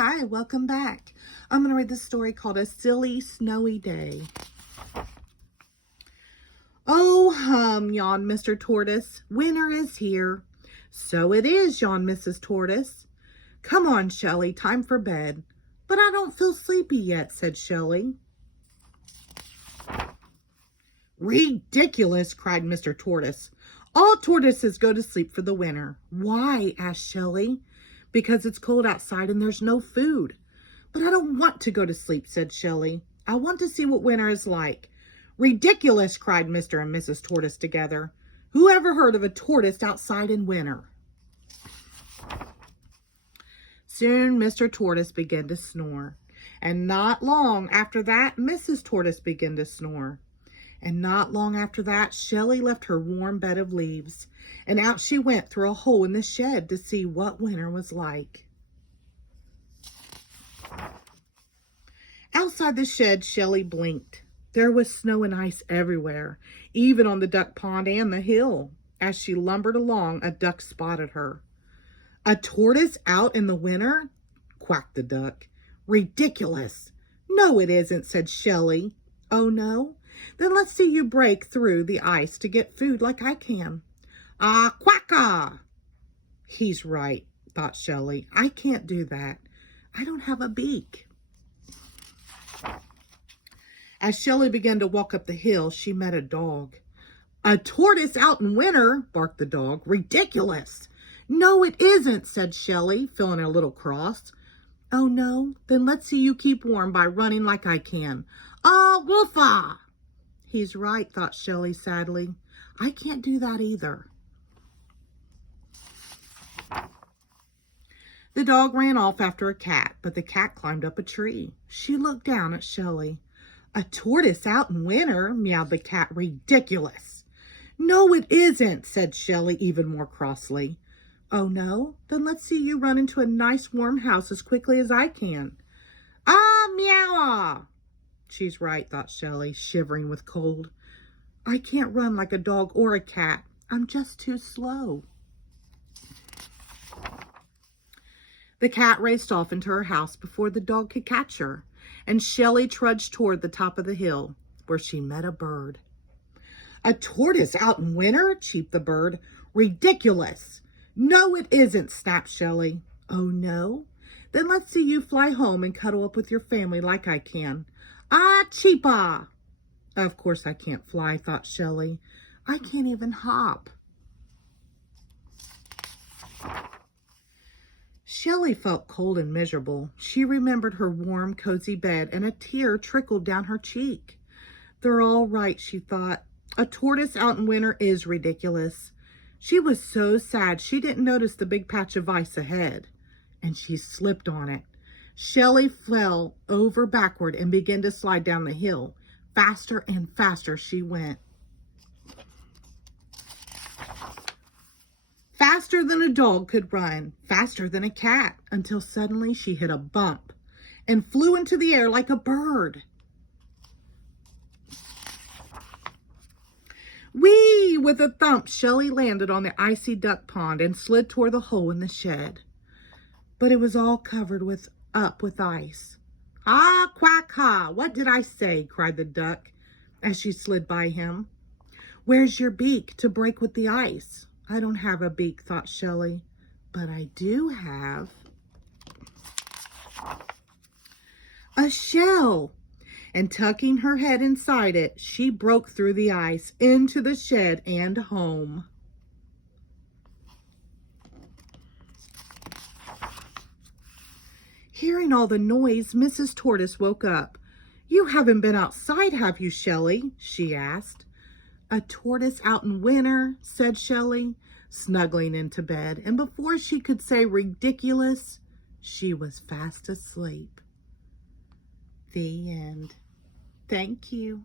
Hi, welcome back. I'm going to read this story called A Silly Snowy Day. Oh, yawned Mr. Tortoise. Winter is here. So it is, yawned Mrs. Tortoise. Come on, Shelley, time for bed. But I don't feel sleepy yet, said Shelley. Ridiculous, cried Mr. Tortoise. All tortoises go to sleep for the winter. Why? Asked Shelley. Because it's cold outside and there's no food. But I don't want to go to sleep, said Shelley. I want to see what winter is like. Ridiculous, cried Mr. and Mrs. Tortoise together. Who ever heard of a tortoise outside in winter? Soon Mr. Tortoise began to snore. And not long after that, Mrs. Tortoise began to snore. And not long after that, Shelley left her warm bed of leaves, and out she went through a hole in the shed to see what winter was like. Outside the shed, Shelley blinked. There was snow and ice everywhere, even on the duck pond and the hill. As she lumbered along, a duck spotted her. A tortoise out in the winter? Quacked the duck. Ridiculous. No, it isn't, said Shelley. Oh, no? Then let's see you break through the ice to get food like I can. Ah, quacka! He's right, thought Shelley. I can't do that. I don't have a beak. As Shelley began to walk up the hill, she met a dog. A tortoise out in winter, barked the dog. Ridiculous. No, it isn't, said Shelley, feeling a little cross. Oh, no? Then let's see you keep warm by running like I can. Ah, woofa! He's right, thought Shelley sadly. I can't do that either. The dog ran off after a cat, but the cat climbed up a tree. She looked down at Shelley. A tortoise out in winter, meowed the cat. Ridiculous. No, it isn't, said Shelley even more crossly. Oh, no? Then let's see you run into a nice warm house as quickly as I can. Ah, meow! She's right, thought Shelley, shivering with cold. I can't run like a dog or a cat. I'm just too slow. The cat raced off into her house before the dog could catch her, and Shelley trudged toward the top of the hill, where she met a bird. A tortoise out in winter? Cheeped the bird. Ridiculous. No, it isn't, snapped Shelley. Oh, no? Then let's see you fly home and cuddle up with your family like I can. Ah, cheepa! Of course I can't fly, thought Shelley. I can't even hop. Shelley felt cold and miserable. She remembered her warm, cozy bed, and a tear trickled down her cheek. They're all right, she thought. A tortoise out in winter is ridiculous. She was so sad she didn't notice the big patch of ice ahead, and she slipped on it. Shelley fell over backward and began to slide down the hill. Faster and faster she went. Faster than a dog could run, faster than a cat, until suddenly she hit a bump and flew into the air like a bird. Whee! With a thump, Shelley landed on the icy duck pond and slid toward the hole in the shed. But it was all covered up with ice. Ah, quack, ha! What did I say? Cried the duck as she slid by him. Where's your beak to break with the ice? I don't have a beak, thought Shelley, but I do have a shell. And tucking her head inside it, she broke through the ice into the shed and home. Hearing all the noise, Mrs. Tortoise woke up. You haven't been outside, have you, Shelley? She asked. A tortoise out in winter, said Shelley, snuggling into bed, and before she could say ridiculous, she was fast asleep. The end. Thank you.